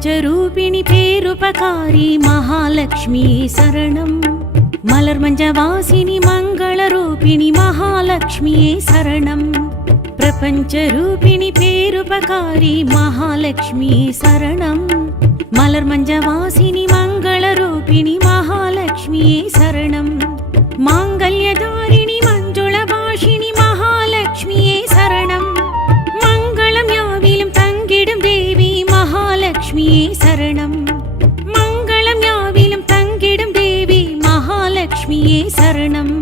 பிரபஞ்சரூபிணி பேருபகாரி மகாலட்சுமி சரணம். மலர் மஞ்சவாசினி மங்களரூபிணி மகாலட்சுமி சரணம். பிரபஞ்சரூபிணி பேருபகாரி மகாலட்சுமி சரணம். மலர் மஞ்சவாசினி மங்களரூபிணி மகாலட்சுமி சரணம். மாங்கல்யதாரிணி மஞ்சுளபாஷினி மகாலட்சுமி சரணம். மங்களம் யாவிலும் தங்கிடும் தேவி மகாலட்சுமி சரணம். மங்களம் யாவிலும் தங்கிடும் தேவி மகாலட்சுமி சரணம்.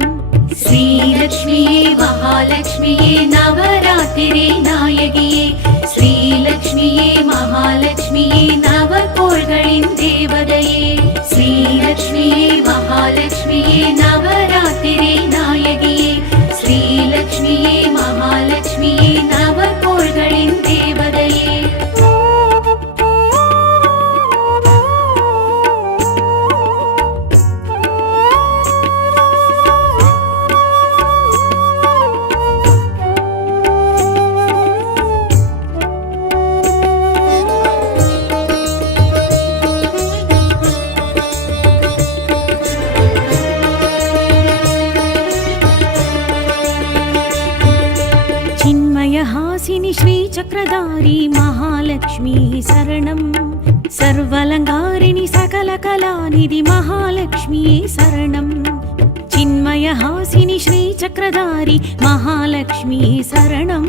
ஸ்ரீலக்ஷ்மியே மகாலட்சுமியே நவராத்திரி நாயகியே. ஸ்ரீலக்ஷ்மியே மகாலட்சுமியே நவகோள்களின் தேவதையே. ஸ்ரீலக்ஷ்மியே மகாலட்சுமியே நவராத்திரி நாயகியே. ஸ்ரீலக்ஷ்மியே மகாலட்சுமியே நவகோள்களின் தேவதையே. चिन्मयहासिनि श्रीचक्रधारी महालक्ष्मी शरणं. सर्वालङ्कारिणि सकलकलानिधि महालक्ष्मी शरणं. चिन्मयहासिनि श्रीचक्रधारी महालक्ष्मी शरणं.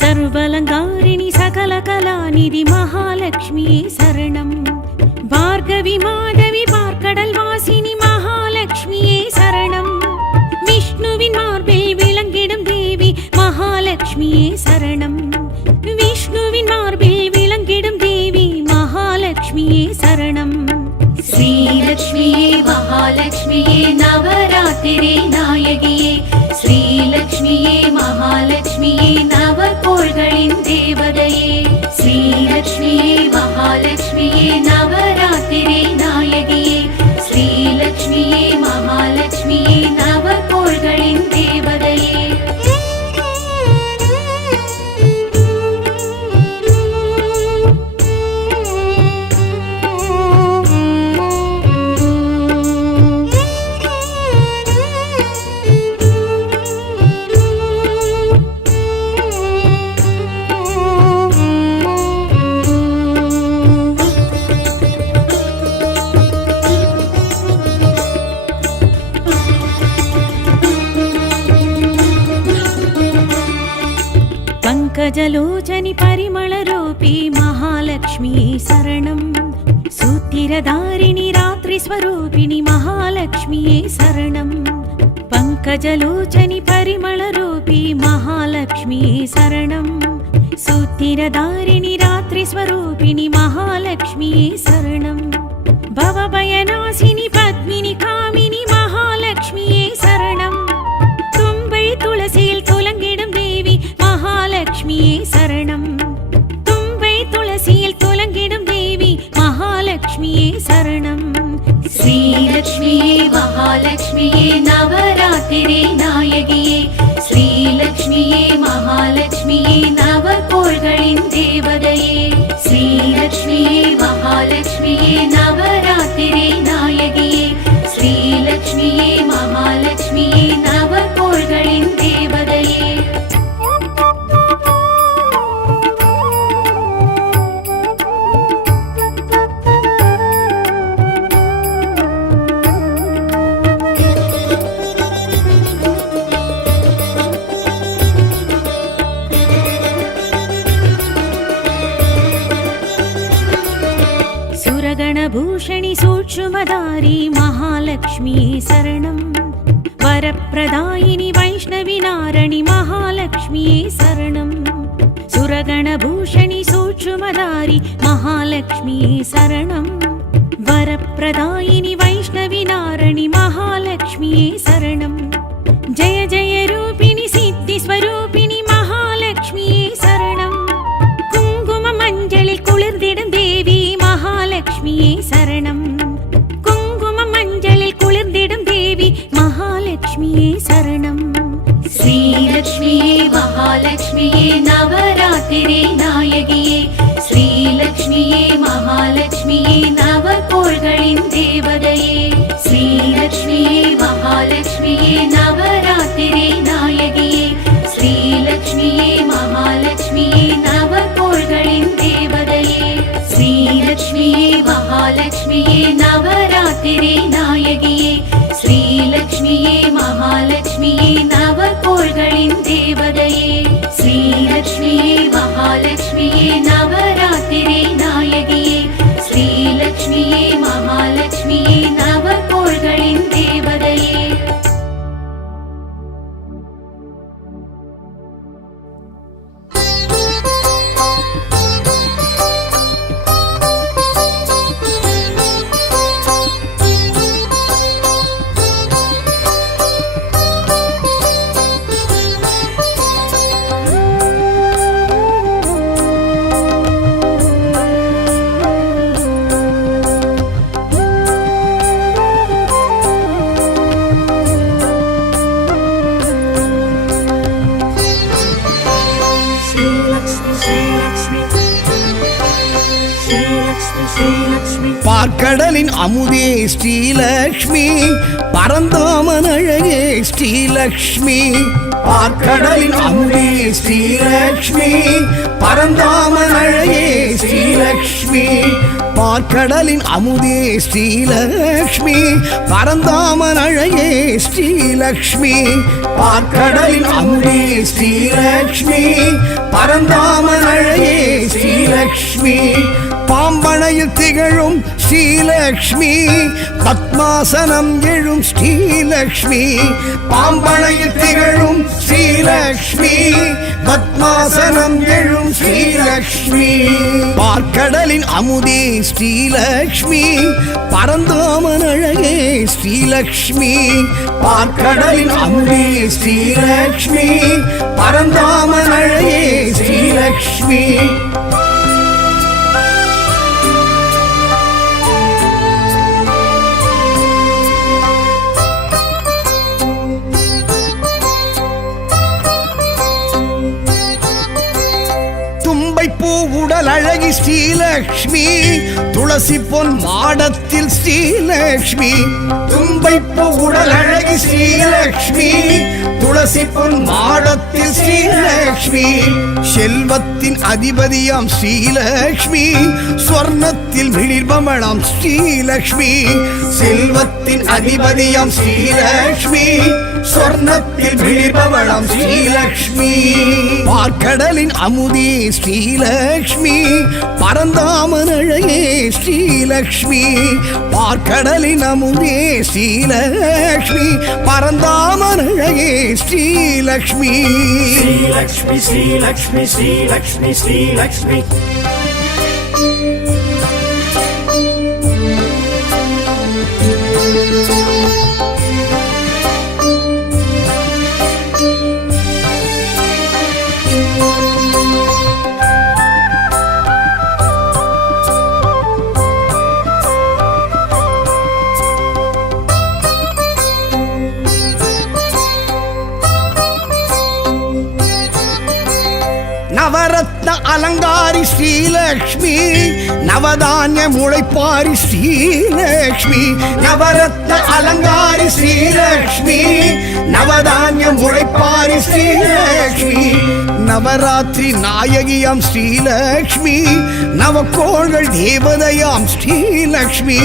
सर्वालङ्कारिणि सकलकलानिधि महालक्ष्मी शरणं. भार्गवी माधवी பார்க்கடல் வாசினி மகாலட்சுமியே சரணம். விஷ்ணுவின் மார்பில் விளங்கிடும் தேவி மகாலட்சுமியே சரணம். விஷ்ணுவின் மார்பில் விளங்கிடும் தேவி மகாலட்சுமியே சரணம். ஸ்ரீலக்ஷ்மியே மகாலட்சுமியே நவராத்திரி நாயகியே. ஸ்ரீலக்ஷ்மியே மகாலட்சுமியே நவகோள்களின் தேவதையே. ஸ்ரீலக்ஷ்மியே மகாலட்சுமியே நவராத்திரி நாயகியே. ஸ்ரீலக்ஷ்மியே மகாலட்சுமியே நவகோள்களின் தேவதையே. पंकजलोचनि परिमलरूपी महालक्ष्मी शरणं. सूतिरधारिणि रात्रिस्वरूपिणि महालक्ष्मी शरणं. पंकजलोचनि परिमलरूपी महालक्ष्मी शरणं. सूतिरधारिणि रात्रिस्वरूपिणि महालक्ष्मी शरणं. भवभयनाशिनि पद्मिनि कामिनि महालक्ष्मी शरणं. तुम्बै तुलसिயில் துலங்கிடும் தேவி மகாலட்சுமியே சரணம். தும்பை துளசியில் துலங்கிடும் தேவி மகாலட்சுமியே சரணம். ஸ்ரீலக்ஷ்மியே மகாலட்சுமியே நவராத்திரி நாயகியே. ஸ்ரீலக்ஷ்மியே மகாலட்சுமியே நவகோள்களின் தேவதையே. ஸ்ரீலக்ஷ்மியே மகாலட்சுமியே நவராத்திரி நாயகியே. ஸ்ரீலக்ஷ்மியே மகாலட்சுமியே நவகோள்களின் தேவதையே. सुरगणभूषणि सूक्ष्मधारी महालक्ष्मी शरणं. वरप्रदायिनि वैष्णवी नारणी महालक्ष्मी शरणं. सुरगणभूषणि सूक्ष्मधारी महालक्ष्मी शरणं. वरप्रदायिनि वैष्णवी नारणी महालक्ष्मी शरणं. जय जय रूपिणि सिद्धिस्वरूपिणि महालक्ष्मी शरणं. कुङ्कुम मञ्जलिल कुளிர்ந்திடும் தேவி மகாலட்சுமியே சரணம். குங்கும மஞ்சளில் குளிர்ந்திடும் தேவி மகாலட்சுமியே சரணம். ஸ்ரீலக்ஷ்மியே மகாலட்சுமியே நவராத்திரி நாயகியே. ஸ்ரீலக்ஷ்மியே மகாலட்சுமியே மகாலட்சுமியே நவகோள்களின் தேவதையே ஸ்ரீலக்ஷ்மியே மகாலட்சுமியே நவராத்திரி நாயகியே ஸ்ரீலக்ஷ்மியே மகாலட்சுமியே நவகோள்களின் தேவதையே ஸ்ரீலக்ஷ்மியே மகாலட்சுமியே நவராத்திரி நாயகியே ஸ்ரீலக்ஷ்மியே மகாலட்சுமியே நவகோள்களின் தேவதையே ஸ்ரீலக்ஷ்மியே மகாலட்சுமியே நவராத்திரி நாயகியே ஸ்ரீலக்ஷ்மியே மகாலட்சுமியே நவகோள்களின் தேவதையே. பார்க்கடலின் அமுதே ஸ்ரீலக்ஷ்மி பரந்தாமன் அழகே ஸ்ரீலக்ஷ்மி பார்க்கடலின் அமுதே ஸ்ரீலக்ஷ்மி பரந்தாமன் அழகே ஸ்ரீலக்ஷ்மி பார்க்கடலின் அமுதே ஸ்ரீலக்ஷ்மி பரந்தாமன் அழகே ஸ்ரீலக்ஷ்மி பார்க்கடலின் அமுதே ஸ்ரீலக்ஷ்மி பரந்தாமன் அழகே ஸ்ரீலக்ஷ்மி பாம்பனையில் திகழும் ஸ்ரீலக்ஷ்மி பத்மாசனம் எழும் ஸ்ரீலக்ஷ்மி பாம்பனையில் திகழும் ஸ்ரீலக்ஷ்மி பத்மாசனம் எழும் ஸ்ரீலக்ஷ்மி பார்க்கடலின் அமுதே ஸ்ரீலக்ஷ்மி பரந்தாமன் அழகே ஸ்ரீலக்ஷ்மி பார்க்கடலின் அமுதே ஸ்ரீலக்ஷ்மி பரந்தாமன் அழகே ஸ்ரீலக்ஷ்மி உடல் அழகி ஸ்ரீலக்ஷ்மி துளசி பொன் மாடத்தில் ஸ்ரீலக்ஷ்மி தும்பைப்பு உடல் அழகி ஸ்ரீலக்ஷ்மி துளசி பொன் மாடத்தில் ஸ்ரீலக்ஷ்மி செல்வத்தின் அதிபதியாம் ஸ்ரீலக்ஷ்மி ஸ்வர்ணத்தில் விழிர்பமணாம் ஸ்ரீலக்ஷ்மி செல்வத்தின் அதிபதியாம் ஸ்ரீலக்ஷ்மி ஸ்வர்ணத்தில் விழிர்பவளாம் ஸ்ரீலக்ஷ்மி பார்க்கடலின் அமுதே ஸ்ரீலக்ஷ்மி பரந்தாமன் அழகே ஸ்ரீலக்ஷ்மி பார்க்கடலின் அமுதே ஸ்ரீலக்ஷ்மி பரந்தாமன் அழகே ஸ்ரீலக்ஷ்மி ஸ்ரீலக்ஷ்மி ஸ்ரீலக்ஷ்மி ஸ்ரீலக்ஷ்மி ஸ்ரீலக்ஷ்மி நவரத்ன அலங்காரி ஸ்ரீலக்ஷ்மி நவதானிய முளைப்பாரி ஸ்ரீலக்ஷ்மி நவரத்ன அலங்காரி ஸ்ரீலக்ஷ்மி நவதானிய முளைப்பாரி ஸ்ரீலக்ஷ்மி நவராத்திரி நாயகியாம் ஸ்ரீலக்ஷ்மி நவகோள்கள் தேவதையாம் ஸ்ரீலக்ஷ்மி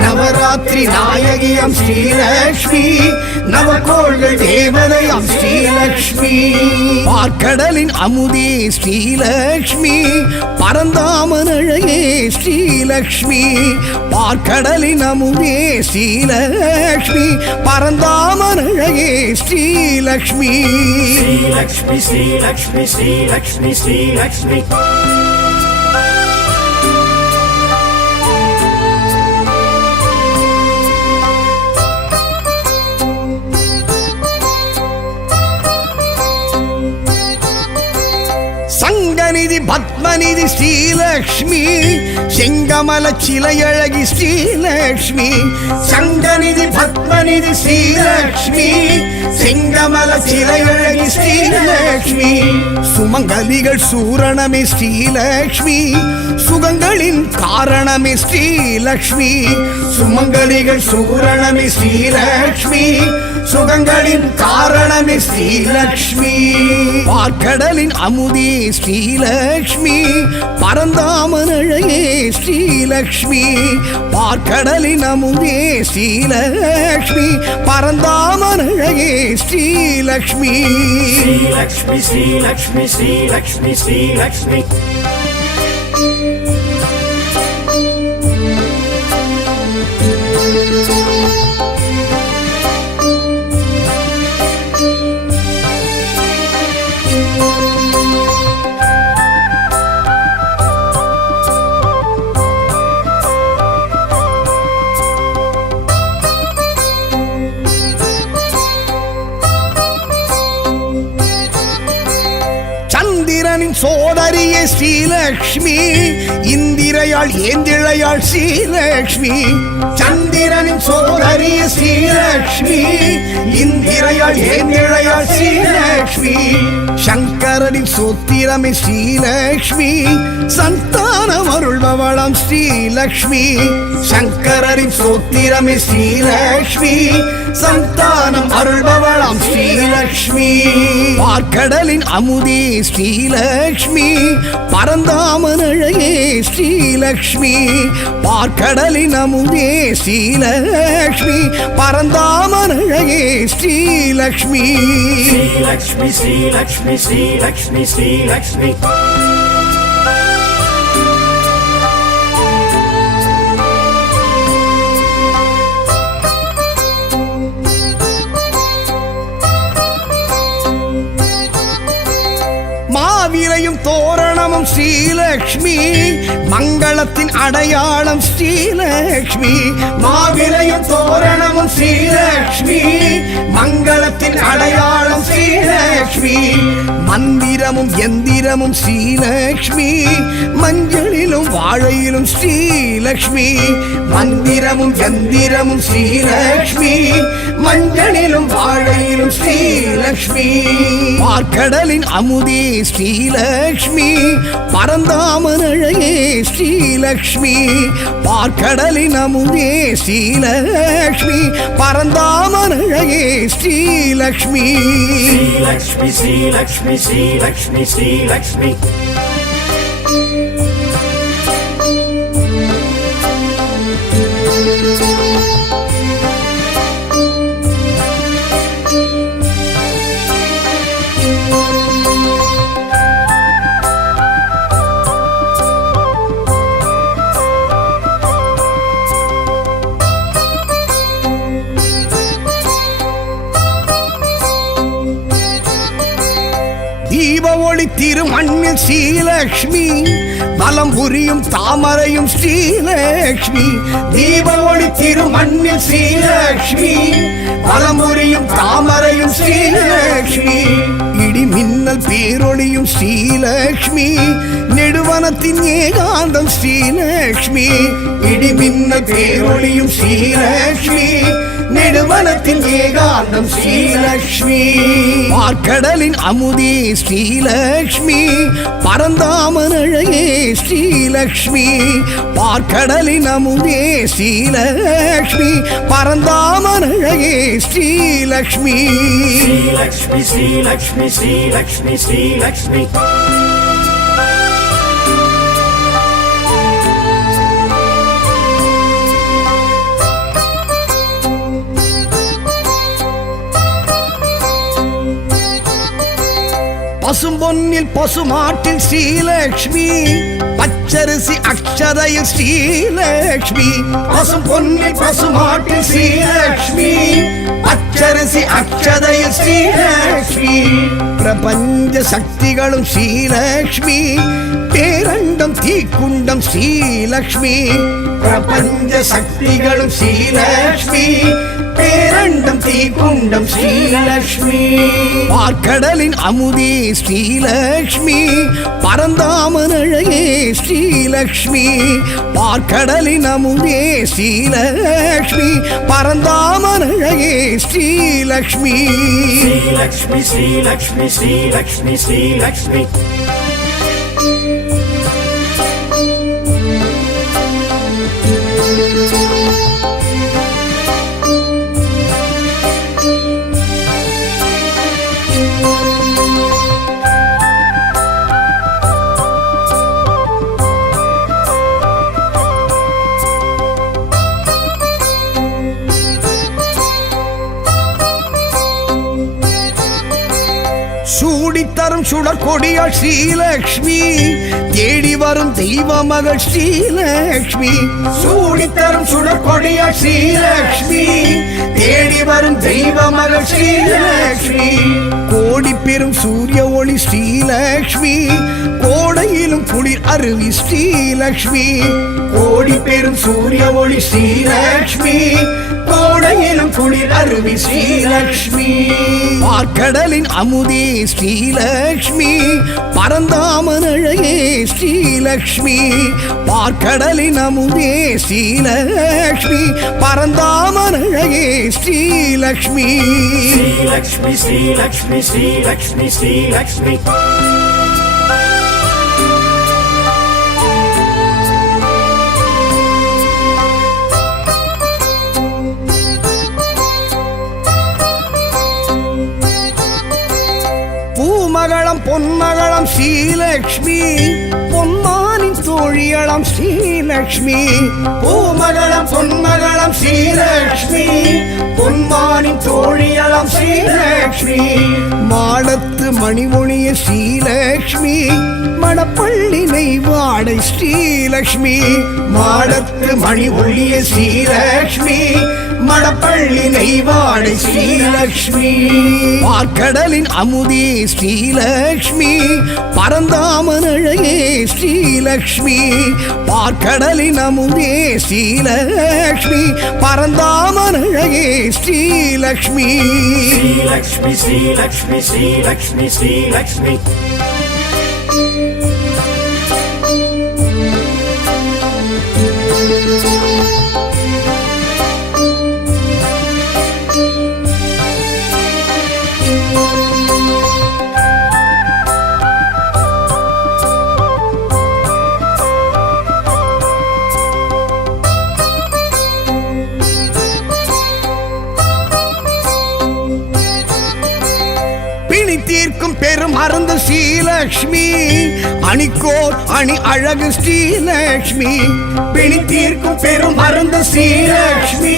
நவராத்திரி நாயகியாம் ஸ்ரீலக்ஷ்மி நவகோள்கள் தேவதையாம் ஸ்ரீலக்ஷ்மி பார்க்கடலின் அமுதே ஸ்ரீலக்ஷ்மி பரந்தாமன் அழகே ஸ்ரீலக்ஷ்மி பார்க்கடலின் அமுதே ஸ்ரீலக்ஷ்மி பரந்தாமன் அழகே ஸ்ரீலக்ஷ்மி ஸ்ரீலக்ஷ்மி ஸ்ரீலக்ஷ்மி ஸ்ரீலக்ஷ்மி ஸ்ரீலக்ஷ்மி சங்கநிதி பத்மநிதி ஸ்ரீலக்ஷ்மி செங்கமல சிலையழகி ஸ்ரீலக்ஷ்மி சங்கநிதி பத்மநிதி ஸ்ரீலக்ஷ்மி செங்கமல சிலையழகி ஸ்ரீலக்ஷ்மி சுமங்கலிகள் சூரணமே ஸ்ரீலக்ஷ்மி சுகங்களின் காரணமே ஸ்ரீலக்ஷ்மி சுமங்கலிகள் சூரணமே ஸ்ரீலக்ஷ்மி சுகங்களின் காரணமே ஸ்ரீலக்ஷ்மி பார்க்கடலின் அமுதே ஸ்ரீலக்ஷ்மி பரந்தாமனழையே ஸ்ரீலக்ஷ்மி பார்க்கடலின் அமுதே ஸ்ரீலக்ஷ்மி பரந்தாமனழையே ஸ்ரீலக்ஷ்மி ஸ்ரீலக்ஷ்மி ஸ்ரீலக்ஷ்மி ஸ்ரீலக்ஷ்மி ஸ்ரீலக்ஷ்மி சந்திரனின் சோதரியே ஸ்ரீலக்ஷ்மி இந்திரையாள் ஏந்திழையாள் ஸ்ரீலக்ஷ்மி சந்திரனின் சோதரியே ஸ்ரீலக்ஷ்மி இந்திரையாள் ஏந்திழையாள் ஸ்ரீலக்ஷ்மி சங்கரனின் சோத்திரமே ஸ்ரீலக்ஷ்மி சந்தானம் அருள்பவளாம் ஸ்ரீலக்ஷ்மி சங்கரனின் சோத்திரமே ஸ்ரீலக்ஷ்மி சந்தானம் அருள்பவளாம் ஸ்ரீலக்ஷ்மி பார்க்கடலின் அமுதே ஸ்ரீலக்ஷ்மி பரந்தாமனழையே ஸ்ரீலக்ஷ்மி பார்க்கடலின் அமுதே ஸ்ரீலக்ஷ்மி பரந்தாமனழையே ஸ்ரீலக்ஷ்மி ஸ்ரீலக்ஷ்மி ஸ்ரீலக்ஷ்மி ஸ்ரீலக்ஷ்மி ஸ்ரீலக்ஷ்மி மாவிலையும் தோரணமும் ஸ்ரீலக்ஷ்மி மங்களத்தின் அடையாளம் ஸ்ரீலக்ஷ்மி மாவிலையும் தோரணமும் ஸ்ரீலக்ஷ்மி மங்களத்தின் அடையாளம் ஸ்ரீலக்ஷ்மி மந்திரமும் எந்திரமும் ஸ்ரீலக்ஷ்மி மஞ்சளிலும் வாழையிலும் ஸ்ரீலக்ஷ்மி மந்திரமும் எந்திரமும் ஸ்ரீலக்ஷ்மி மஞ்சளிலும் வாழையிலும் ஸ்ரீலக்ஷ்மி பார்க்கடலின் அமுதே ஸ்ரீலக்ஷ்மி பரந்தாமனழையே ஸ்ரீலக்ஷ்மி பார்க்கடலின் அமுதே ஸ்ரீலக்ஷ்மி பரந்தாமனழையே ஸ்ரீலக்ஷ்மி ஸ்ரீலக்ஷ்மி ஸ்ரீலக்ஷ்மி ஸ்ரீலக்ஷ்மி ஸ்ரீலக்ஷ்மி தீப ஒளி திருமண்ணில் ஸ்ரீலக்ஷ்மி வலம் புரியும் தாமரையும் ஸ்ரீலக்ஷ்மி தீப ஒளி திருமண்ணில் ஸ்ரீலக்ஷ்மி வலம் புரியும் தாமரையும் ஸ்ரீலக்ஷ்மி இடி மின்னல் பேரொளியும் ஸ்ரீலக்ஷ்மி நெடுவனத்தின் ஏகாந்தம் ஸ்ரீலக்ஷ்மி இடி மின்னல் பேரொளியும் ஸ்ரீலக்ஷ்மி நெடுவனத்தின் ஏகாந்தம் ஸ்ரீலக்ஷ்மி பார்க்கடலின் அமுதே ஸ்ரீலக்ஷ்மி பரந்தாமனழையே ஸ்ரீலக்ஷ்மி பார்க்கடலின் அமுதே ஸ்ரீலக்ஷ்மி பரந்தாமனழையே ஸ்ரீலக்ஷ்மி ஸ்ரீலக்ஷ்மி ஸ்ரீலக்ஷ்மி ஸ்ரீலக்ஷ்மி ஸ்ரீலக்ஷ்மி பசும்பொன்னில் பசுமாட்டில் ஸ்ரீலக்ஷ்மி பச்சரிசி அக்ஷதையில் ஸ்ரீலக்ஷ்மி பசும்பொன்னில் பசுமாட்டில் ஸ்ரீலக்ஷ்மி பச்சரிசி அக்ஷதையில் ஸ்ரீலக்ஷ்மி பிரபஞ்ச சக்திகளும் ஸ்ரீலக்ஷ்மி பேரண்டம் தீக்குண்டம் ஸ்ரீலக்ஷ்மி பிரபஞ்ச சக்திகளும் ஸ்ரீலக்ஷ்மி பேரண்டம் தீக்குண்டம் ஸ்ரீலக்ஷ்மி பார்க்கடலின் அமுதே ஸ்ரீலக்ஷ்மி பரந்தாமன் அழகே ஸ்ரீலக்ஷ்மி பார்க்கடலின் அமுதே ஸ்ரீலக்ஷ்மி பரந்தாமன் அழகே ஸ்ரீலக்ஷ்மி ஸ்ரீலக்ஷ்மி ஸ்ரீலக்ஷ்மி ஸ்ரீலக்ஷ்மி ஸ்ரீலக்ஷ்மி சூடித்தரும் சுடற்கொடியாள் ஸ்ரீலக்ஷ்மி தேடி வரும் தெய்வ மகள் ஸ்ரீலக்ஷ்மி சூடித்தரும் சுடற்கொடியாள் ஸ்ரீலக்ஷ்மி தேடி வரும் தெய்வ மகள் ஸ்ரீலக்ஷ்மி கோடி பெரும் சூரிய ஒளி ஸ்ரீலக்ஷ்மி கோடையிலும் குளிர் அருவி ஸ்ரீலக்ஷ்மி கோடி பெரும் சூரிய ஒளி ஸ்ரீலக்ஷ்மி கோடையிலும் குளிர் அருவி ஸ்ரீலக்ஷ்மி பார்க்கடலின் அமுதே ஸ்ரீலக்ஷ்மி பரந்தாமன் அழகே ஸ்ரீலக்ஷ்மி பார்க்கடலின் அமுதே ஸ்ரீலக்ஷ்மி பரந்தாமன் அழகே ஸ்ரீலக்ஷ்மி ஸ்ரீலக்ஷ்மி ஸ்ரீலக்ஷ்மி ஸ்ரீலக்ஷ்மி ஸ்ரீலக்ஷ்மி பூமகளம் பொன்மகளம் ஸ்ரீலக்ஷ்மி பொன்மானின் தோழியளம் ஸ்ரீலக்ஷ்மி பூமகளம் பொன்மகளம் ஸ்ரீலக்ஷ்மி பொன்மானின் தோழியளம் ஸ்ரீலக்ஷ்மி மாடத்து மணிமொழிய ஸ்ரீலக்ஷ்மி மணப்பள்ளி நெய்வாடை ஸ்ரீலக்ஷ்மி மாடத்து மணி ஒளிய ஸ்ரீலக்ஷ்மி மணப்பள்ளி நெய்வாடை ஸ்ரீலக்ஷ்மி பார்க்கடலின் அமுதே ஸ்ரீலக்ஷ்மி பரந்தாமன் அழகே ஸ்ரீலக்ஷ்மி பார்க்கடலின் அமுதே ஸ்ரீலக்ஷ்மி பரந்தாமன் அழகே ஸ்ரீலக்ஷ்மி ஸ்ரீலக்ஷ்மி ஸ்ரீலக்ஷ்மி ஸ்ரீலக்ஷ்மி ஸ்ரீலக்ஷ்மி தீர்க்கும் பெரும் மருந்து ஸ்ரீலக்ஷ்மி அணிக்கோர் அணி அழகு ஸ்ரீலக்ஷ்மி பிணி தீர்க்கும் பெரும் மருந்து ஸ்ரீலக்ஷ்மி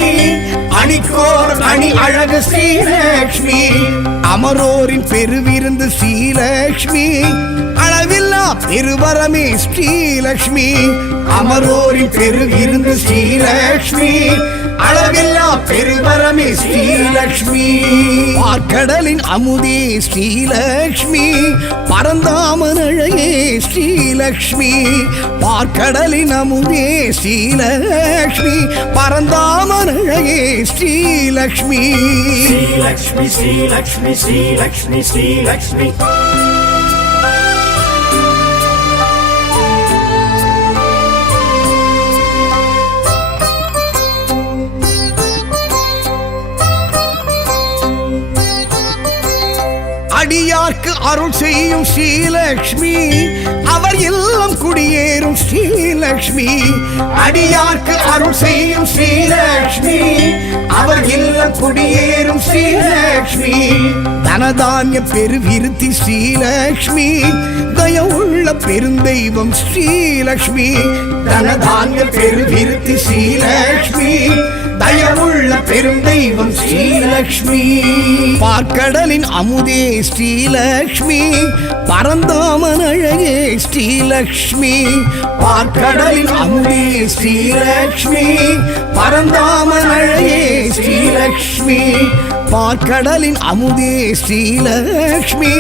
அணிக்கோர் அணி அழகு ஸ்ரீலக்ஷ்மி அமரோரின் பெருவிருந்து ஸ்ரீலக்ஷ்மி அளவில்லா பெருவரமே ஸ்ரீலக்ஷ்மி அமரோரின் பெருவிருந்து ஸ்ரீலக்ஷ்மி அளவில்லா பெருவரமே ஸ்ரீலக்ஷ்மி பார்க்கடலின் அமுதே ஸ்ரீலக்ஷ்மி பரந்தாமன் அழகே ஸ்ரீலக்ஷ்மி பார்க்கடலின் அமுதே ஸ்ரீலக்ஷ்மி பரந்தாமன் அழகே ஸ்ரீலக்ஷ்மி ஸ்ரீலக்ஷ்மி ஸ்ரீலக்ஷ்மி ஸ்ரீலக்ஷ்மி ஸ்ரீலக்ஷ்மி அடியார்க்கு அருள் செய்யும் ஸ்ரீலக்ஷ்மி அவர் இல்லம் குடியேறும் ஸ்ரீலக்ஷ்மி அடியார்க்கு அருள் செய்யும் ஸ்ரீலக்ஷ்மி அவர் இல்லம் குடியேறும் ஸ்ரீலக்ஷ்மி தனதானிய பெருவிருத்தி ஸ்ரீலக்ஷ்மி தயவுள்ள பெருந்தெய்வம் ஸ்ரீலக்ஷ்மி தனதானிய பெருவிருத்தி ஸ்ரீலக்ஷ்மி தயவுள்ள பெருந்தெய்வம் ஸ்ரீலக்ஷ்மி பார்க்கடலின் அமுதே ஸ்ரீலக்ஷ்மி பரந்தாமன் அழகே ஸ்ரீலக்ஷ்மி பார்க்கடலின் அமுதே ஸ்ரீலக்ஷ்மி பரந்தாமன் அழகே ஸ்ரீலக்ஷ்மி பார்க்கடலின் அமுதே ஸ்ரீலக்ஷ்மி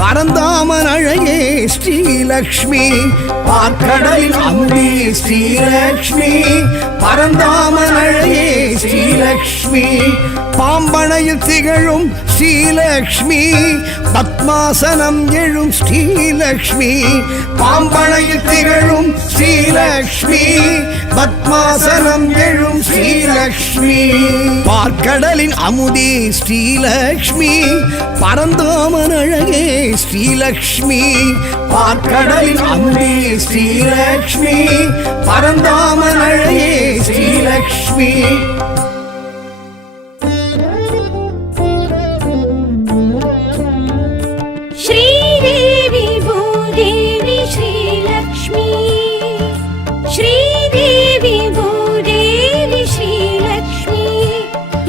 பரந்தாமன் அழகே ஸ்ரீலக்ஷ்மி பார்க்கடலின் அமுதே ஸ்ரீலக்ஷ்மி பரந்தாமன் அழகே ஸ்ரீலக்ஷ்மி பாம்பனையில் திகழும் ஸ்ரீலக்ஷ்மி பத்மாசனம் எழும் ஸ்ரீலக்ஷ்மி பாம்பனையில் திகழும் ஸ்ரீலக்ஷ்மி பத்மாசனம் எழும் ஸ்ரீலக்ஷ்மி பார்க்கடலின் அமுதே ஸ்ரீலக்ஷ்மி பரந்தாமன் அழகே ஸ்ரீலக்ஷ்மி பார்க்கடலின் அமுதே ஸ்ரீலக்ஷ்மி பரந்தாமன் அழகே ஸ்ரீலக்ஷ்மி श्रीदेवी भूदेवी श्रीलक्ष्मी श्रीदेवी भूदेवी श्रीलक्ष्मी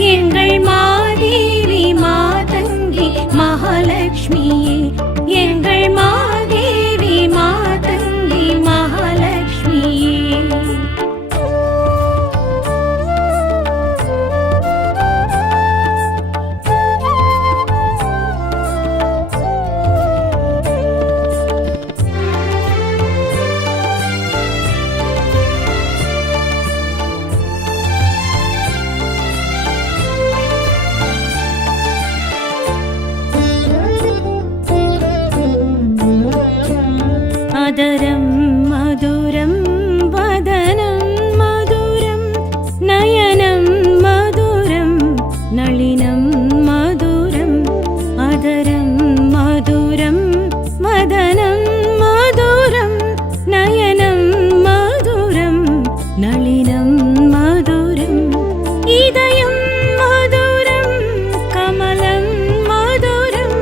எங்கள் மாதேவி மாதங்கி மகாலட்சுமியே எங்கள் மாதேவி மாதங்கி மகாலட்சுமியே मधुरं मधुरं वदनं मधुरं नयनं मधुरं नलिनं मधुरं अधरं मधुरं वदनं मधुरं नयनं मधुरं नलिनं मधुरम् इदयं मधुरं कमलं मधुरं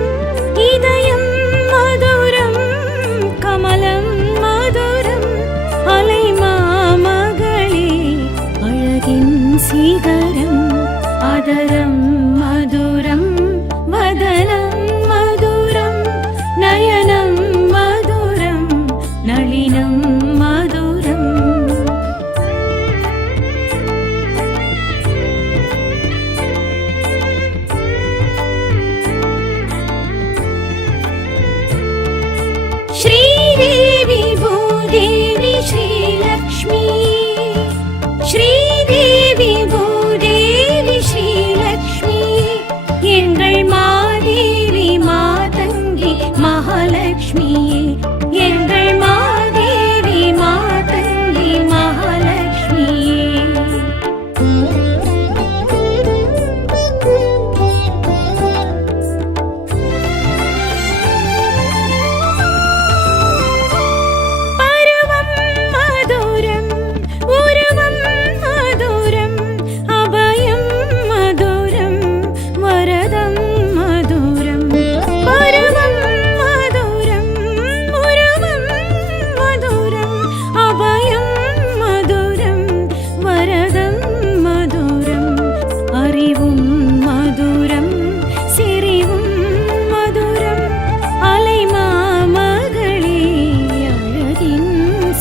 इदयं मधुरं कमलं சிகரம் அதரம் மதுரம் வதனம் மதுரம் நயனம் மதுரம் நளினம் மதுரம் ஸ்ரீதேவி பூதேவி ஸ்ரீலக்ஷ்மி श्रीदेवी भूदेवी श्रीलक्ष्मी எங்கள் மாதேவி மாதங்கி மகாலட்சுமியே எங்கள் மாதேவி மாதங்கி மகாலட்சுமியே பருவம் மதுரம் உருவம் மதுரம் அபயம் மதுரம் வரதம் மதுரம் பருவம் மதுரம் உருவம் மதுரம் அபயம் மதுரம் வரதம் மதுரம் அறிவும் மதுரம் சிரிவும் மதுரம் அலைமாமகளே அழகின்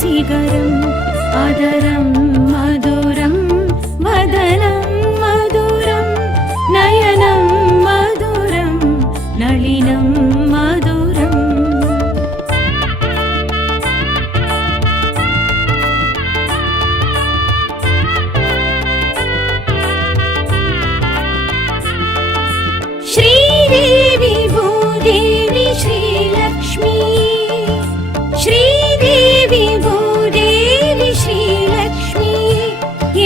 சிகரம் அதரம் மதுரம் வதனம் மதுரம் நயனம் மதுரம் நளினம் மதுரம் श्रीदेवी भूदेवी श्रीलक्ष्मी श्रीदेवी भूदेवी श्रीलक्ष्मी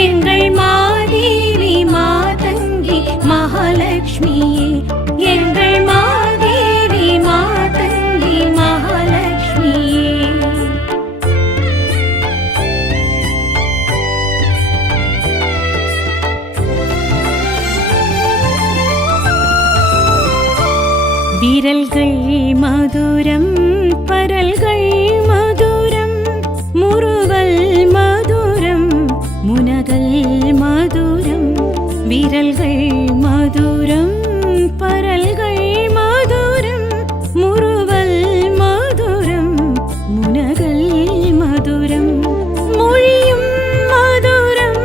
எங்கள் மாதேவி மாதங்கி மகாலட்சுமியே எங்கள் மாதேவி மாதங்கி மகாலட்சுமியே விரல்கள் மதுரம் பரல்கள் மதுரம் முறுவல் மதுரம் முனகல் மதுரம் விரல்கள் மதுரம் பரல்கள் மதுரம் முறுவல் மதுரம் முனகல் மதுரம் மொழியும் மதுரம்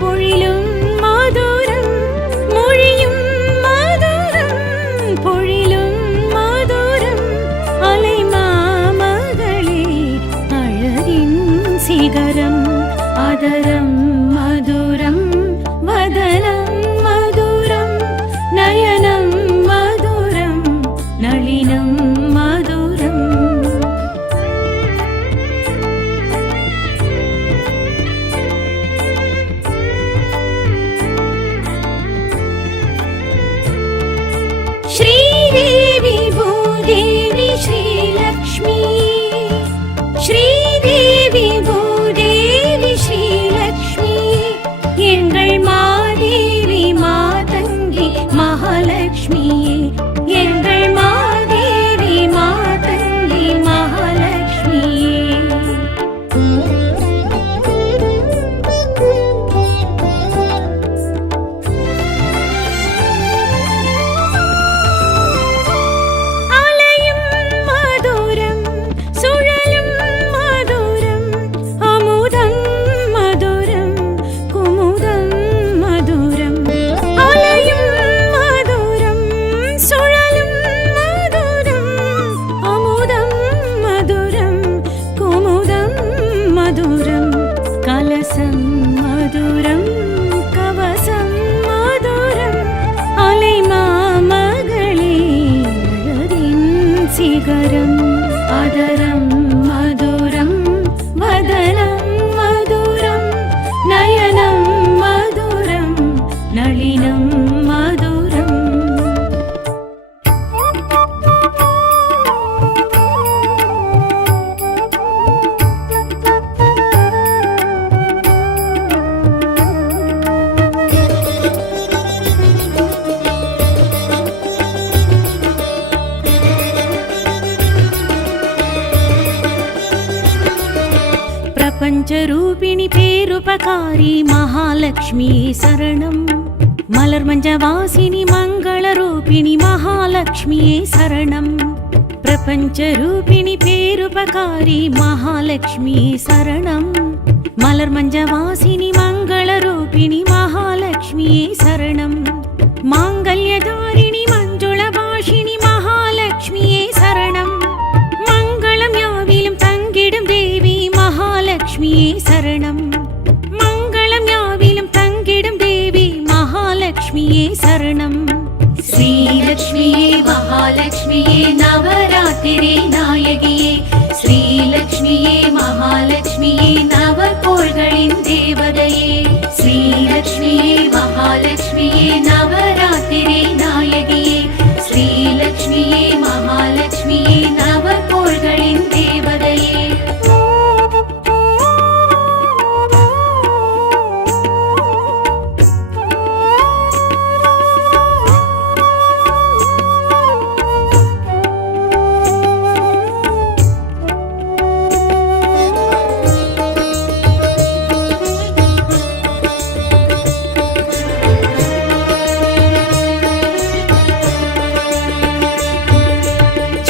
பொழிலும் மதுரம் மொழியும் மதுரம் சிகரம் அதரம் மதுரம் வதனம் மதுரம் நயனம் மதுரம் நளினம் மதுரம் श्रीदेवी भूदेवी श्रीलक्ष्मी श्रीदेवी भूदेवी श्रीलक्ष्मी எங்கள் மாதேவி மாதங்கி மகாலட்சுமியே எங்கள் மாதேவி மாதங்கி மகாலட்சுமியே அலையும் மதுரம் சுழலும் மதுரம் அமுதம் மதுரம் குமுதம் மதுரம் அலையும் மதுரம் சுழலும் மதுரம் அமுதம் மதுரம் குமுதம் மதுரம் கலசம் மதுரம் கவசம் மதுரம் அலை மாமகளே அழகின் சிகரம் அதரம் மதுரம் வதனம் மதுரம் நயனம் மதுரம் நளினம் மதுரம் பிரபஞ்சரூபிணி பேருபகாரி மகாலட்சுமி சரணம் மலர் மஞ்சவாசினி மங்களரூபிணி மகாலட்சுமியே சரணம் பிரபஞ்சரூபிணி பேருபகாரி மகாலட்சுமி சரணம் மலர் மஞ்சவாசினி மங்களரூபிணி மகாலட்சுமியே சரணம் மாங்கல்யதாரிணி மஞ்சுளபாஷினி மகாலட்சுமியே சரணம் மங்களம் யாவிலும் தங்கிடும் தேவி மகாலட்சுமியே சரணம் மங்களம் யாவிலும் தங்கிடும் தேவி மகாலட்சுமியே சரணம் ஸ்ரீலக்ஷ்மியே மகாலட்சுமியே நவராத்திரி நாயகியே ஸ்ரீலக்ஷ்மியே மகாலட்சுமியே நவகோள்களின் தேவதையே ஸ்ரீலக்ஷ்மியே மகாலட்சுமியே நவராத்திரி நாயகியே ஸ்ரீலக்ஷ்மியே மகாலட்சுமியே நவகோள்களின் தேவதையே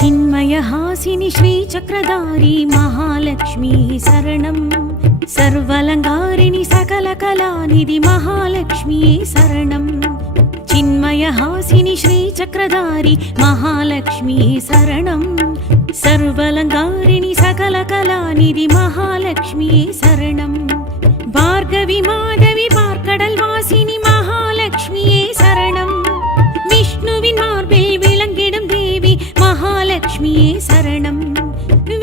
चिन्मयहासिनि श्रीचक्रधारी महालक्ष्मी शरणं सर्वलङ्कारिणि सकलकलानिधि महालक्ष्मी शरणं चिन्मयहासिनि श्रीचक्रधारी महालक्ष्मी शरणं सर्वलङ्कारिणि सकलकलानिधि महालक्ष्मी शरणं भार्गवी माधवी பார்க்கடல்வாசினி மகாலட்சுமியே சரணம் விஷ்ணுவின் மார்பில் விளங்கிடும் தேவி மகாலட்சுமியே சரணம்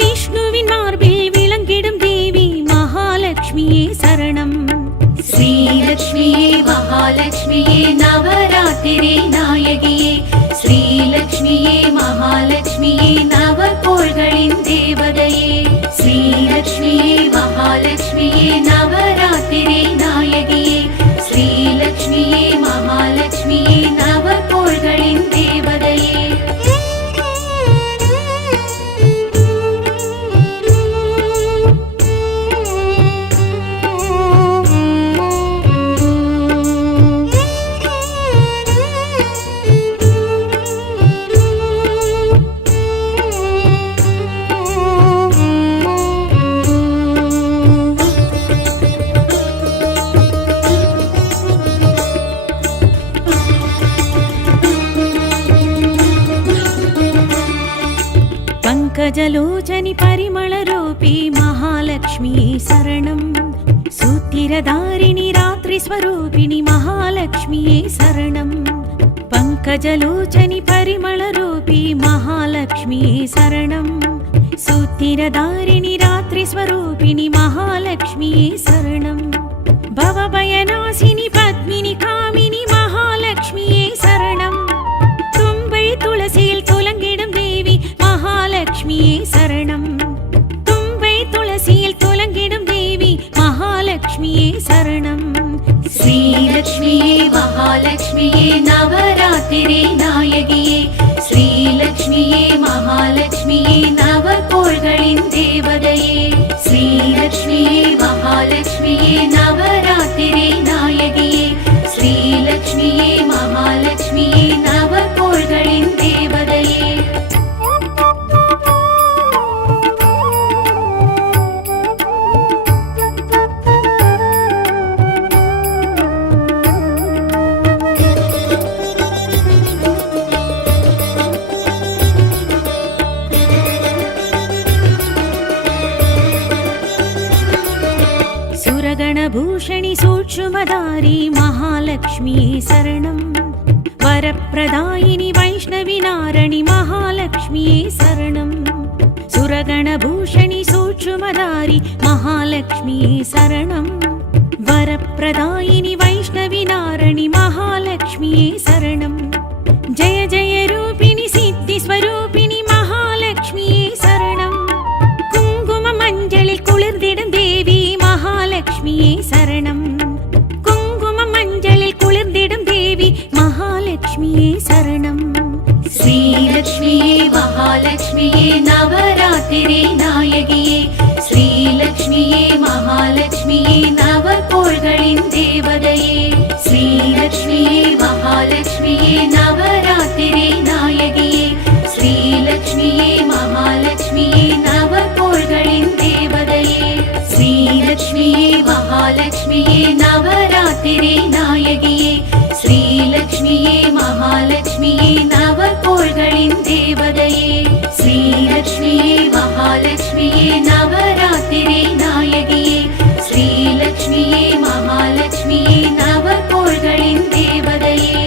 விஷ்ணுவின் மார்பில் விளங்கிடும் தேவி மகாலட்சுமியே சரணம் ஸ்ரீலக்ஷ்மியே மகாலட்சுமியே நவராத்திரி நாயகியே ஸ்ரீலக்ஷ்மியே மகாலட்சுமியே நவகோள்களின் தேவதையே ஸ்ரீலக்ஷ்மியே மகாலட்சுமியே நவராத்திரி நாயகியே ஸ்ரீலக்ஷ்மியே மகாலட்சுமியே நவகோள்களின் தேவதையே पङ्कजलोचनि परिमलरूपी महालक्ष्मी शरणं सूतिरधारिणि रात्रिस्वरूपिणि महालक्ष्मी शरणं पङ्कजलोचनि परिमलरूपी महालक्ष्मी शरणं सूतिरधारिणि रात्रिस्वरूपिणि महालक्ष्मी शरणं भवभयनाशिनि पद्मिनि कामिनि महालक्ष्मी शरणं तुम्बै तुलसिயில் துலங்கிடும் தேவி महालक्ष्मी शरणं तुम्बै तुलसिயில் துலங்கிடும் தேவி महालक्ष्मी शरणं श्रीलक्ष्मीये महालक्ष्मीये नवरात्रिरे नायगिये श्रीलक्ष्मीये महालक्ष्मीये नवकोள்களின் தேவதையே श्रीलक्ष्मीये महालक्ष्मीये नवरात्रिरे नायगिये श्रीलक्ष्मीये महालक्ष्मीये नवकोள்களின் தேவதையே सुरगणभूषणि सूक्ष्मधारी महालक्ष्मी शरणं वरप्रदायिनि वैष्णवी नारणी महालक्ष्मी शरणं सुरगणभूषणि सूक्ष्मधारी महालक्ष्मी शरणं वरप्रदायिनि वैष्णवी नारणी महालक्ष्मी शरणं जय जय रूपिणि सिद्धिस्वरूपिणि महालक्ष्मी शरणं कुङ्कुममञ्जलिல் குளிர்ந்திடும் தேவி महालक्ष्मीये शरणं कुङ्कुममञ्जलिல் குளிர்ந்திடும் தேவி महालक्ष्मीये शरणं श्रीलक्ष्मीये महालक्ष्मीये नवरात्रिरे नायगिये श्रीलक्ष्मीये महालक्ष्मीये नवकोள்களின் தேவதையே श्रीलक्ष्मीये महालक्ष्मीये नवरात्रिरे नायगिये श्रीलक्ष्मीये महालक्ष्मीये नवकोள்களின் தேவதையே श्रीलक्ष्मीये महालक्ष्मीये नवरात्रिरे नायगिये श्रीलक्ष्मीये महालक्ष्मीये नवकोள்களின் தேவதையே श्रीलक्ष्मीये महालक्ष्मीये नवरात्रिरे नायगिये श्रीलक्ष्मीये महालक्ष्मीये नवकोள்களின் தேவதையே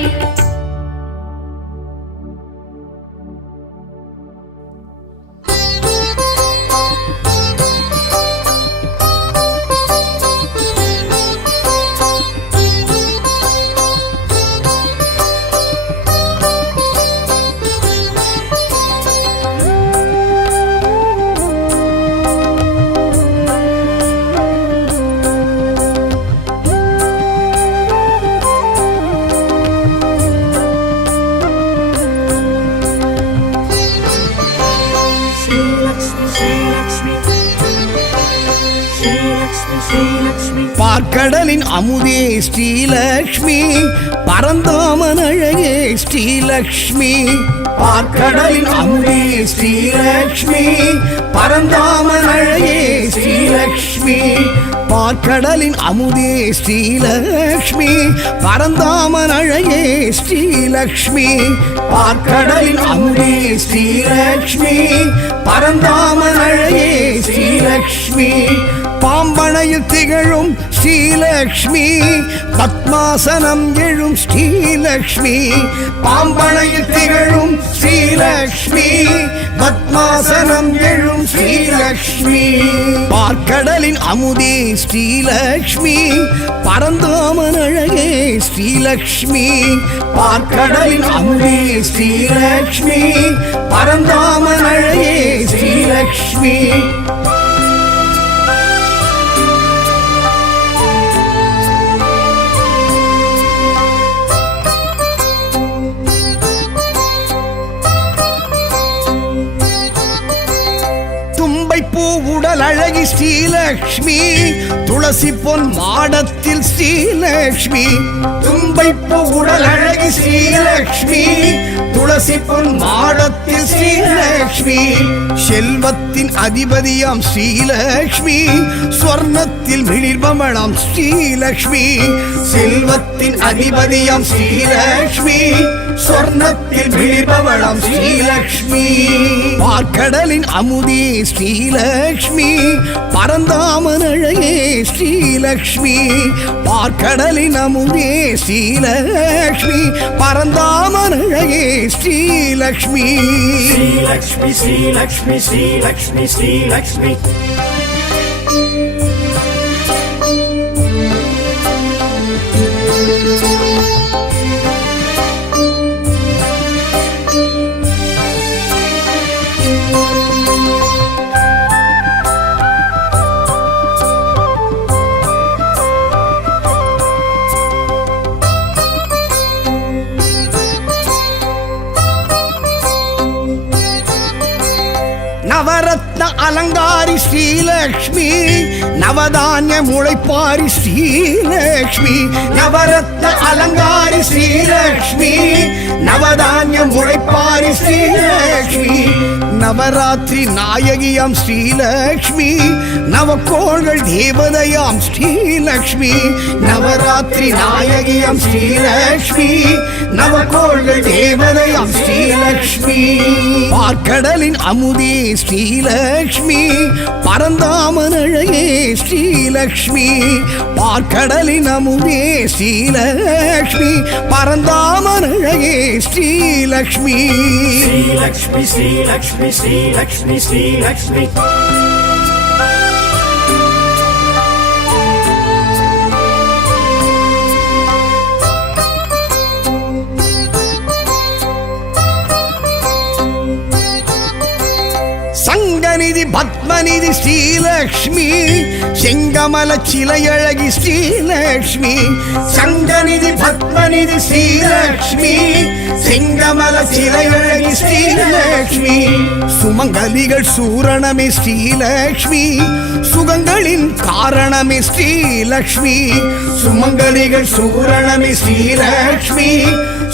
பார்க்கடலின் அமுதே ஸ்ரீலக்ஷ்மி பரந்தாமன் அழகே ஸ்ரீலக்ஷ்மி பார்க்கடலின் அமுதே ஸ்ரீலக்ஷ்மி பரந்தாமன் அழகே ஸ்ரீலக்ஷ்மி பார்க்கடலின் அமுதே ஸ்ரீலக்ஷ்மி பரந்தாமன் அழகே ஸ்ரீலக்ஷ்மி பார்க்கடலின் அமுதே ஸ்ரீலக்ஷ்மி பரந்தாமன் அழகே ஸ்ரீலக்ஷ்மி பாம்பனையில் திகழும் ஸ்ரீலக்ஷ்மி பத்மாசனம் எழும் ஸ்ரீலக்ஷ்மி பாம்பனையில் திகழும் ஸ்ரீலக்ஷ்மி பத்மாசனம் எழும் ஸ்ரீலக்ஷ்மி பார்க்கடலின் அமுதே ஸ்ரீலக்ஷ்மி பரந்தாமன் அழகே ஸ்ரீலக்ஷ்மி பார்க்கடலின் அமுதே ஸ்ரீலக்ஷ்மி பரந்தாமன் அழகே ஸ்ரீலக்ஷ்மி உடல் அழகி ஸ்ரீலக்ஷ்மி துளசி பொன் மாடத்தில் ஸ்ரீலக்ஷ்மி தும்பைப்பு உடல் அழகி ஸ்ரீலக்ஷ்மி துளசி பொன் மாடத்தில் ஸ்ரீலக்ஷ்மி செல்வத்தின் அதிபதியாம் ஸ்ரீலக்ஷ்மி ஸ்வர்ணத்தில் மிளிர்பவளாம் ஸ்ரீலக்ஷ்மி செல்வத்தின் அதிபதியாம் ஸ்ரீலக்ஷ்மி சொர்ணத்தில் மிளிர்பவளாம் ஸ்ரீலக்ஷ்மி பார்க்கடலின் அமுதே ஸ்ரீலக்ஷ்மி பரந்தாமன் அழகே ஸ்ரீலக்ஷ்மி பார்க்கடலின் அமுதே ஸ்ரீலக்ஷ்மி பரந்தாமன் அழகே ஸ்ரீலக்ஷ்மி ஸ்ரீலக்ஷ்மி ஸ்ரீலக்ஷ்மி ஸ்ரீலக்ஷ்மி ஸ்ரீலக்ஷ்மி நவரத்ன அலங்காரி ஸ்ரீலக்ஷ்மி நவதானிய முளைப்பாரி ஸ்ரீலக்ஷ்மி நவரத்ன அலங்காரி ஸ்ரீலக்ஷ்மி நவதானிய முளைப்பாரி ஸ்ரீலக்ஷ்மி நவராத்திரி நாயகியாம் ஸ்ரீலக்ஷ்மி நவக்கோள்கள் தேவதையாம் ஸ்ரீலக்ஷ்மி நவராத்திரி நாயகியாம் ஸ்ரீலக்ஷ்மி நவக்கோள்கள் தேவதையாம் ஸ்ரீலக்ஷ்மி பார்க்கடலின் அமுதே ஸ்ரீலக்ஷ்மி பரந்தாமன் அழகே ஸ்ரீலக்ஷ்மி பார்க்கடலின் அமுதே ஸ்ரீலக்ஷ்மி பரந்தாமன் அழகே ஸ்ரீலக்ஷ்மி ஸ்ரீலக்ஷ்மி ஸ்ரீலக்ஷ்மி ஸ்ரீலக்ஷ்மி ஸ்ரீலக்ஷ்மி சங்கநிதி பத்மநிதி ஸ்ரீலக்ஷ்மி செங்கமல சிலையழகி ஸ்ரீலக்ஷ்மி சங்கநிதி பத்மநிதி ஸ்ரீலக்ஷ்மி செங்கமல சிலையழகி ஸ்ரீலக்ஷ்மி சுமங்கலிகள் சூரணமே ஸ்ரீலக்ஷ்மி சுகங்களின் காரணமே ஸ்ரீலக்ஷ்மி சுமங்கலிகள் சூரணமே ஸ்ரீலக்ஷ்மி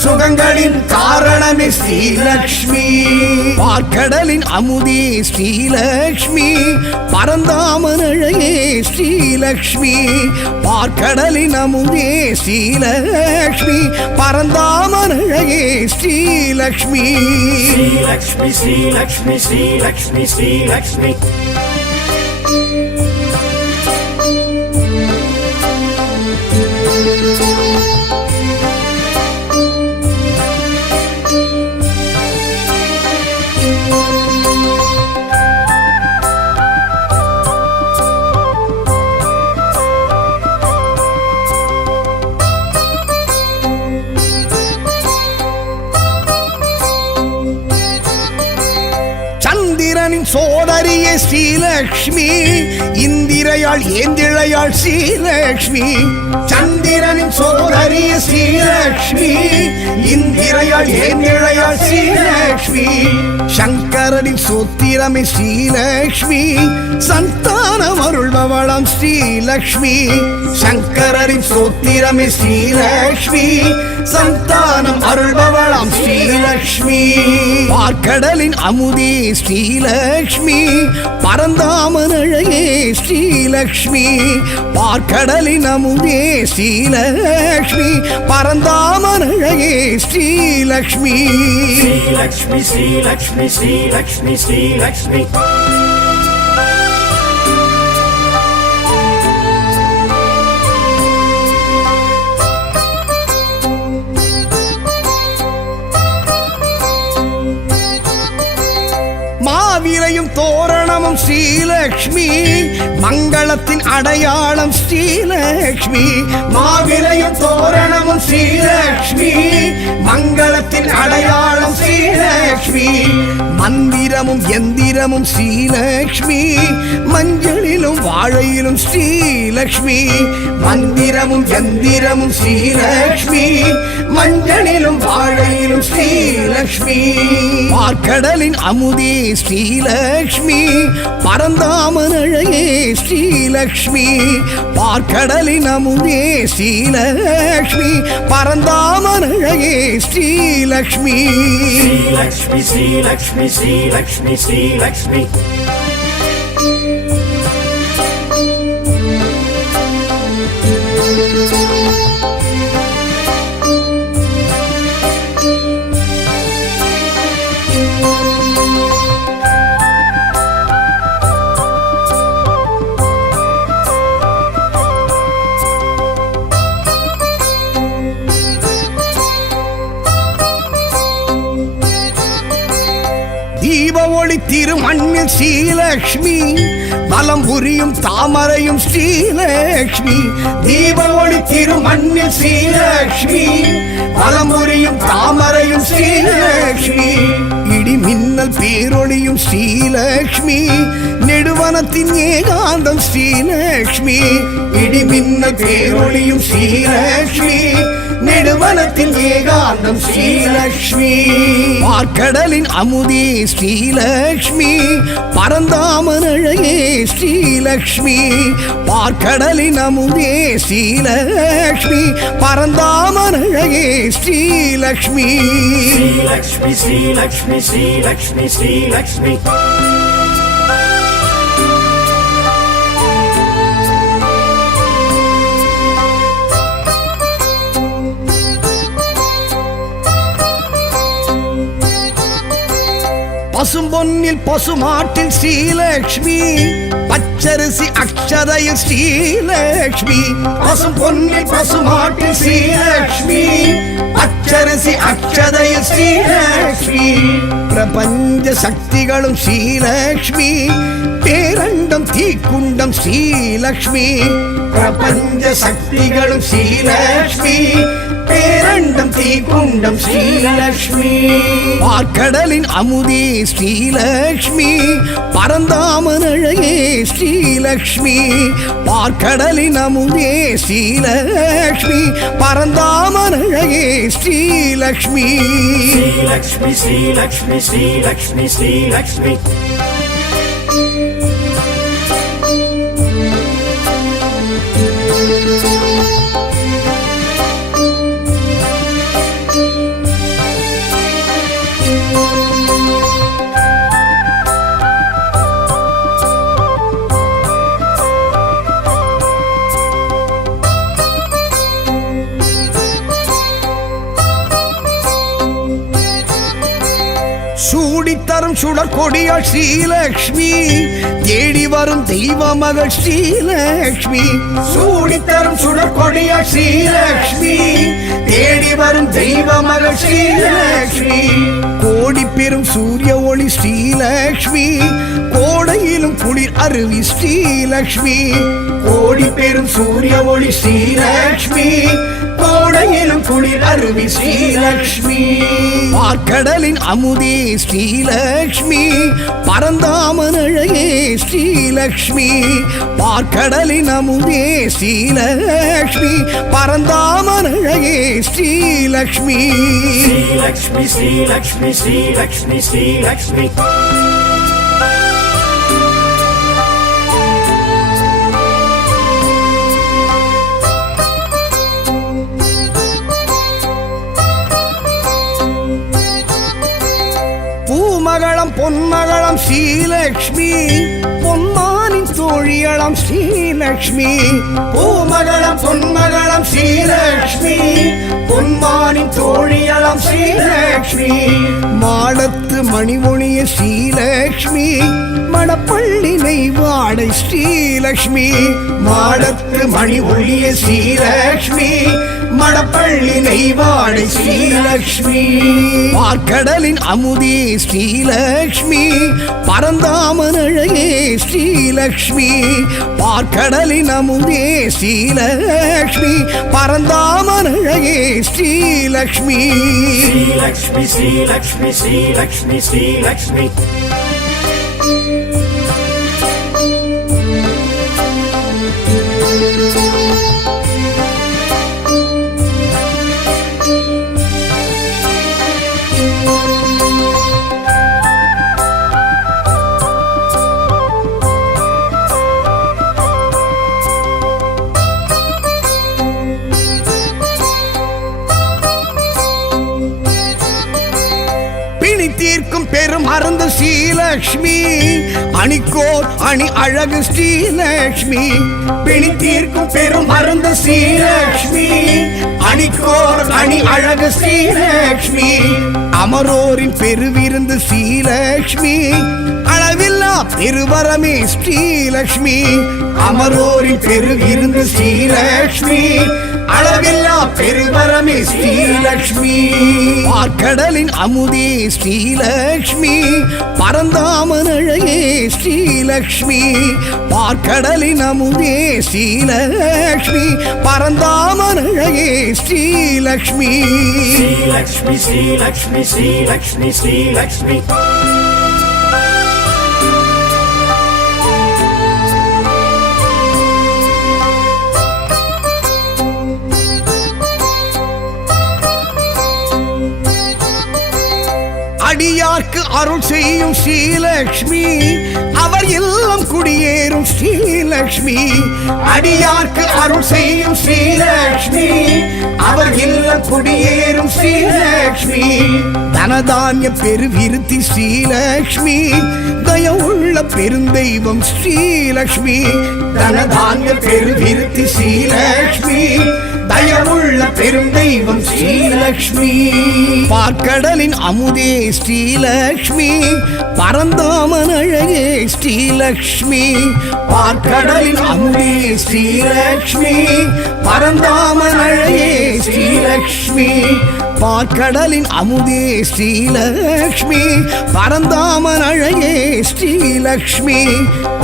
சுகங்களின் காரணமே ஸ்ரீலக்ஷ்மி பார்க்கடலின் அமுதே ஸ்ரீலக்ஷ்மி பரந்தாமன் அழகே ஸ்ரீலக்ஷ்மி பார்க்கடலின் அமுதே ஸ்ரீலக்ஷ்மி பரந்தாமன் அழகே ஸ்ரீலக்ஷ்மி ஸ்ரீலக்ஷ்மி ஸ்ரீலக்ஷ்மி ஸ்ரீலக்ஷ்மி ஸ்ரீலக்ஷ்மி சந்திரனின் சோதரியே ஸ்ரீலக்ஷ்மி இந்திரையாள் ஏந்திழையாள் ஸ்ரீலக்ஷ்மி சந்திரனின் சோதரியே ஸ்ரீலக்ஷ்மி இந்திரையாள் ஏந்திழையாள் ஸ்ரீலக்ஷ்மி சங்கரனின் சோத்திரமே ஸ்ரீலக்ஷ்மி சந்தானம் அருள்பவளாம் ஸ்ரீலக்ஷ்மி சங்கரனின் சோத்திரமே ஸ்ரீலக்ஷ்மி சந்தானம் அருள்பவளாம் ஸ்ரீலக்ஷ்மி பார்க்கடலின் அமுதே ஸ்ரீலக்ஷ்மி பரந்தாமன் அழகே ஸ்ரீலக்ஷ்மி பார்க்கடலின் அமுதே ஸ்ரீலக்ஷ்மி பரந்தாமன் அழகே ஸ்ரீலக்ஷ்மி ஸ்ரீலக்ஷ்மி ஸ்ரீலக்ஷ்மி ஸ்ரீலக்ஷ்மி ஸ்ரீலக்ஷ்மி மாவிலையும் தோரணமும் ஸ்ரீலக்ஷ்மி மங்களத்தின் அடையாளம் ஸ்ரீலக்ஷ்மி மாவிலையும் தோரணமும் ஸ்ரீலக்ஷ்மி மங்களத்தின் அடையாளம் ஸ்ரீலக்ஷ்மி மந்திரமும் எந்திரமும் ஸ்ரீலக்ஷ்மி மஞ்சளிலும் வாழையிலும் ஸ்ரீலக்ஷ்மி மந்திரமும் எந்திரமும் ஸ்ரீலக்ஷ்மி மஞ்சளிலும் வாழையிலும் ஸ்ரீலக்ஷ்மி பார்க்கடலின் அமுதே ஸ்ரீ ஸ்ரீலக்ஷ்மி பரந்தாமன் அழகே ஸ்ரீலக்ஷ்மி பார்க்கடலின் அமுதே ஸ்ரீலக்ஷ்மி பரந்தாமன் அழகே ஸ்ரீலக்ஷ்மி ஸ்ரீலக்ஷ்மி ஸ்ரீலக்ஷ்மி ஸ்ரீலக்ஷ்மி ஸ்ரீலக்ஷ்மி தீப ஒளி திருமண்ணில் ஸ்ரீலக்ஷ்மி வலம் புரியும் தாமரையும் ஸ்ரீலக்ஷ்மி தீப ஒளி திருமண்ணில் ஸ்ரீலக்ஷ்மி வலம் புரியும் தாமரையும் ஸ்ரீலக்ஷ்மி இடி மின்னல் பேரொளியும் ஸ்ரீலக்ஷ்மி நெடுவனத்தின் ஏகாந்தம் ஸ்ரீலக்ஷ்மி இடி மின்னல் பேரொளியும் ஸ்ரீலக்ஷ்மி நெடுவனத்தின் ஏகாந்தம் ஸ்ரீலக்ஷ்மி பார்க்கடலின் அமுதே ஸ்ரீலக்ஷ்மி பரந்தாமன் அழகே ஸ்ரீலக்ஷ்மி பார்க்கடலின் அமுதே ஸ்ரீலக்ஷ்மி பரந்தாமன் அழகே ஸ்ரீலக்ஷ்மி ஸ்ரீலக்ஷ்மி ஸ்ரீலக்ஷ்மி ஸ்ரீலக்ஷ்மி ஸ்ரீலக்ஷ்மி பசும்பொன்னில் பசுமாட்டில் ஸ்ரீலக்ஷ்மி பச்சரிசி அக்ஷதையில் ஸ்ரீலக்ஷ்மி பசும்பொன்னில் பசுமாட்டில் ஸ்ரீலக்ஷ்மி பச்சரிசி அக்ஷதையில் ஸ்ரீலக்ஷ்மி பிரபஞ்ச சக்திகளும் ஸ்ரீலக்ஷ்மி பேரண்டம் தீக்குண்டம் ஸ்ரீலக்ஷ்மி பிரபஞ்ச சக்திகளும் ஸ்ரீலக்ஷ்மி பேரண்டம் தீக்குண்டம் ஸ்ரீலக்ஷ்மி பார்க்கடலின் அமுதே ஸ்ரீலக்ஷ்மி பரந்தாமன் அழகே ஸ்ரீலக்ஷ்மி பார்க்கடலின் அமுதே ஸ்ரீலக்ஷ்மி பரந்தாமன் அழகே ஸ்ரீலக்ஷ்மி ஸ்ரீலக்ஷ்மி ஸ்ரீலக்ஷ்மி ஸ்ரீலக்ஷ்மி ஸ்ரீலக்ஷ்மி சூடித்தரும் சுடர் கொடியாள் ஸ்ரீலக்ஷ்மி தேடி வரும் தெய்வ மகள் ஸ்ரீலக்ஷ்மி சூடித்தரும் சுடர் கொடியாள் ஸ்ரீலக்ஷ்மி தேடி வரும் தெய்வ மகள் ஸ்ரீலக்ஷ்மி கோடி பெரும் சூரிய ஒளி ஸ்ரீலக்ஷ்மி கோடையிலும் குளிர் அருவி ஸ்ரீலக்ஷ்மி கோடி பெரும் சூரிய ஒளி ஸ்ரீலக்ஷ்மி கோடையிலும் குளிர் அருவி ஸ்ரீலக்ஷ்மி பார்க்கடலின் அமுதே ஸ்ரீலக்ஷ்மி பரந்தாமன் அழகே ஸ்ரீலக்ஷ்மி பார்க்கடலின் அமுதே ஸ்ரீலக்ஷ்மி பரந்தாமன் அழகே ஸ்ரீலக்ஷ்மி ஸ்ரீலக்ஷ்மி ஸ்ரீலக்ஷ்மி ஸ்ரீலக்ஷ்மி ஸ்ரீலக்ஷ்மி பூமகளம் பொன்மகளம் ஸ்ரீலக்ஷ்மி பொன்மானின் தோழியளம் ஸ்ரீலக்ஷ்மி பூமகளம் பொன்மகளம் ஸ்ரீலக்ஷ்மி பொன்மானின் தோழியளம் ஸ்ரீலக்ஷ்மி மாடத்து மணிமொழிய ஸ்ரீலக்ஷ்மி மணப்பள்ளி நெய்வாடை ஸ்ரீலக்ஷ்மி மாடத்து மணி ஒளிய ஸ்ரீலக்ஷ்மி மணப்பள்ளி நெய்வாடை ஸ்ரீலக்ஷ்மி பார்க்கடலின் அமுதே ஸ்ரீலக்ஷ்மி பரந்தாமன் அழகே ஸ்ரீலக்ஷ்மி பார்க்கடலின் அமுதே ஸ்ரீலக்ஷ்மி பரந்தாமன் அழகே ஸ்ரீலக்ஷ்மி ஸ்ரீலக்ஷ்மி ஸ்ரீலக்ஷ்மி ஸ்ரீலக்ஷ்மி ஸ்ரீலக்ஷ்மி ஸ்ரீலக்ஷ்மி அணிக்கோர் அணி அழகு ஸ்ரீலக்ஷ்மி பிணி தீர்க்கும் பெரும் மருந்து ஸ்ரீலக்ஷ்மி அணிக்கோர் அணி அழகு ஸ்ரீலக்ஷ்மி அமரோரின் பெருவிருந்து ஸ்ரீலக்ஷ்மி அளவில்லா பெருவரமே ஸ்ரீலக்ஷ்மி அமரோரின் பெருவிருந்து ஸ்ரீலக்ஷ்மி அளவில்லா பெருவரமே ஸ்ரீலக்ஷ்மி பார்க்கடலின் அமுதே ஸ்ரீலக்ஷ்மி பரந்தாமன் அழகே ஸ்ரீலக்ஷ்மி பார்க்கடலின் அமுதே ஸ்ரீலக்ஷ்மி பரந்தாமன் அழகே ஸ்ரீலக்ஷ்மி ஸ்ரீலக்ஷ்மி ஸ்ரீலக்ஷ்மி ஸ்ரீலக்ஷ்மி ஸ்ரீலக்ஷ்மி அடியார்க்கு அருள் செய்யும் ஸ்ரீலக்ஷ்மி அவர் இல்லம் குடியேறும் ஸ்ரீலக்ஷ்மி அடியார்க்கு அருள் செய்யும் ஸ்ரீலக்ஷ்மி அவர் இல்லம் குடியேறும் ஸ்ரீலக்ஷ்மி தனதானிய பெருவிருத்தி ஸ்ரீலக்ஷ்மி தயவுள்ள பெருந்தெய்வம் ஸ்ரீலக்ஷ்மி தனதானிய பெருவிருத்தி ஸ்ரீலக்ஷ்மி தயவுள்ள பெருந்தெய்வம் ஸ்ரீலக்ஷ்மி பார்க்கடலின் அமுதே ஸ்ரீலக்ஷ்மி பரந்தாமன் அழகே ஸ்ரீலக்ஷ்மி பார்க்கடலின் அமுதே ஸ்ரீலக்ஷ்மி பரந்தாமன் அழகே ஸ்ரீலக்ஷ்மி பார்க்கடலின் அமுதே ஸ்ரீலக்ஷ்மி பரந்தாமன் அழகே ஸ்ரீலக்ஷ்மி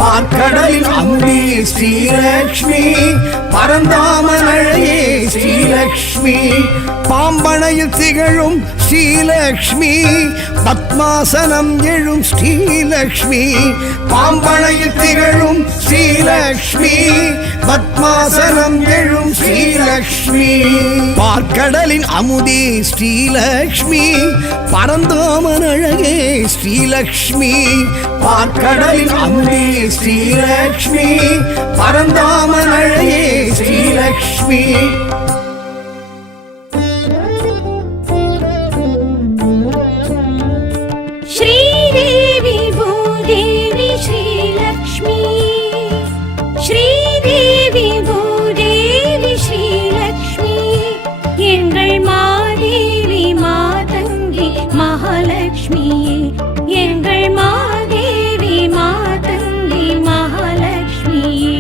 பார்க்கடலின் அமுதே ஸ்ரீலக்ஷ்மி பரந்தாமன் அழகே ஸ்ரீலக்ஷ்மி பாம்பனையில் திகழும் ஸ்ரீலக்ஷ்மி பத்மாசனம் எழும் ஸ்ரீலக்ஷ்மி பாம்பனையில் திகழும் ஸ்ரீலக்ஷ்மி பத்மாசனம் எழும் ஸ்ரீலக்ஷ்மி பார்க்கடலின் அமுதே ஸ்ரீலக்ஷ்மி பரந்தாமன் அழகே ஸ்ரீலக்ஷ்மி பார்க்கடலின் அமுதே ஸ்ரீலக்ஷ்மி பரந்தாமன் அழகே ஸ்ரீலக்ஷ்மி श्रीदेवी भूदेवी श्रीलक्ष्मी श्रीदेवी भूदेवी श्रीलक्ष्मी எங்கள் மாதேவி மாதங்கி மகாலட்சுமியே எங்கள் மாதேவி மாதங்கி மகாலட்சுமியே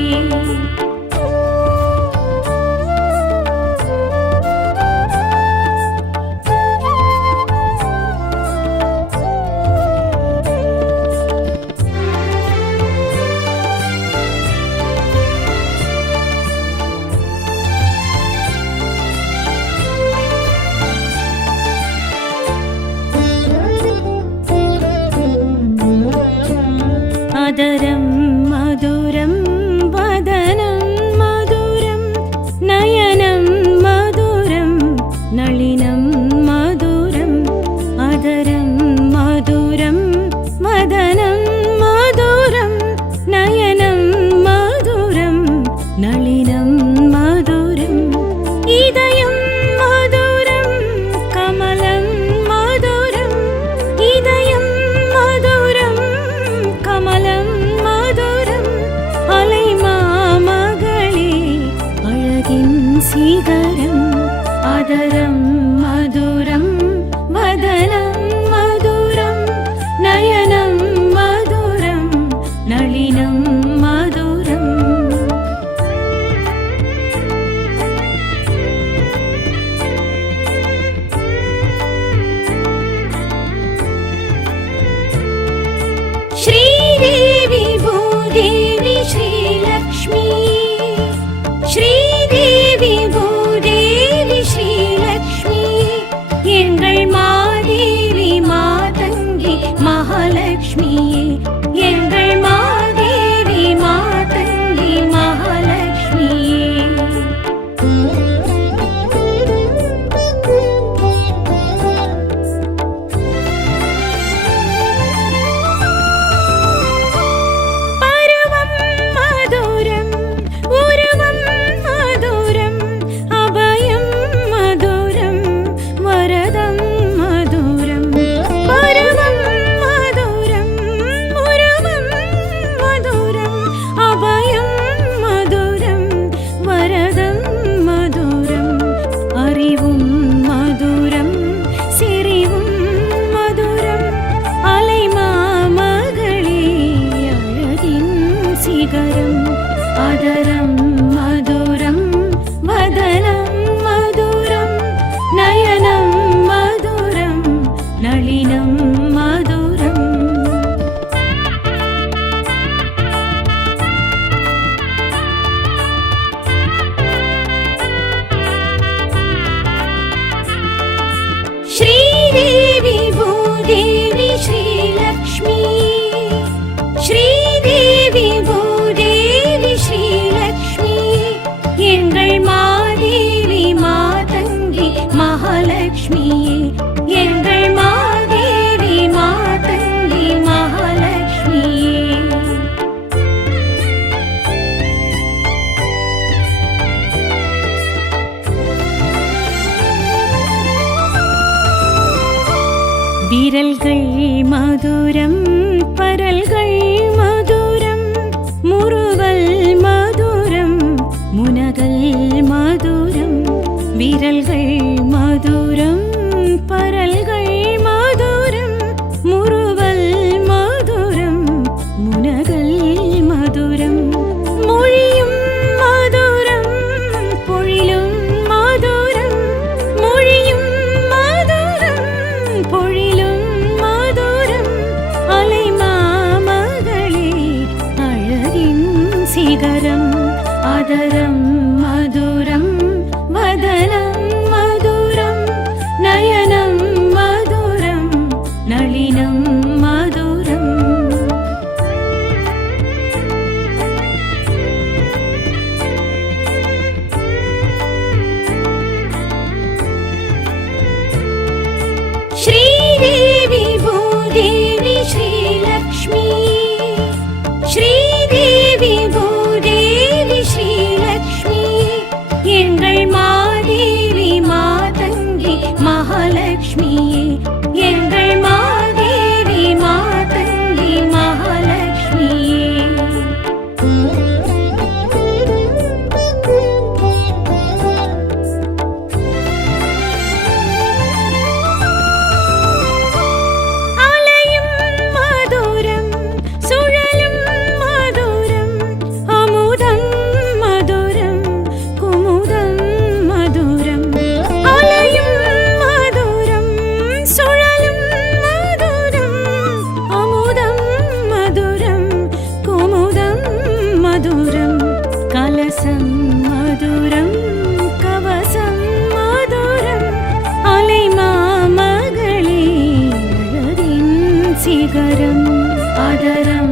அதரம் மதுரம் வதனம் மதுரம் நயனம் மதுரம் நளினம் மதுரம் அதரம் மதுரம் வதனம் மதுரம் நயனம் மதுரம் நளினம் மதுரம் இதயம் மதுரம் கமலம் மதுரம் இதயம் மதுரம் கமலம் மதுரம் அலைமாமகளே அழகின் சிகரம் அதரம் மதுரம் வதனம் மதுரம் நயனம் மதுரம் நளினம் மதுரம் श्रीदेवी भूदेवी श्रीलक्ष्मी श्रीदेवी भूदेवी श्रीलक्ष्मी அதரம் மதுரம் வதனம் மதுரம் நயனம் மதுரம் நளினம் மதுரம். ஸ்ரீதேவி பூதேவி ஸ்ரீலக்ஷ்மி ஸ்ரீதேவி பூதேவி ஸ்ரீலக்ஷ்மி எங்கள் மாதேவி மாதங்கி மகாலட்சுமியே எங்கள் மாதேவி மாதங்கி மகாலட்சுமியே. விரல்கள் மதுரம் பரல்கள் மதுரம் முறுவல் மதுரம் முனகல் மதுரம். விரல்கள் மதுரம் பரல்கள் மதுரம் முறுவல் மதுரம் முனகல் மதுரம். மொழியும் மதுரம் பொழிலும் மதுரம் மொழியும் மதுரம் பொழிலும் மதுரம். அலைமாமகளே அழகின் சிகரம் அதரம் மதுரம் வதனம் மதுரம் நயனம் மதுரம் நளினம் மதுரம். ஸ்ரீதேவி பூதேவி ஸ்ரீலக்ஷ்மி ஸ்ரீதேவி பூதேவி ஸ்ரீலக்ஷ்மி எங்கள் மாதேவி மாதங்கி மகாலட்சுமியே எங்கள் மாதேவி மாதங்கி மகாலட்சுமியே. அலையும் மதுரம் சுழலும் மதுரம் அமுதம் மதுரம் குமுதம் மதுரம். அலையும் மதுரம் சுழலும் மதுரம் அமுதம் மதுரம் குமுதம் மதுரம். கலசம் மதுரம் கவசம் மதுரம் அலைமாமகளே அழகின் சிகரம் அதரம்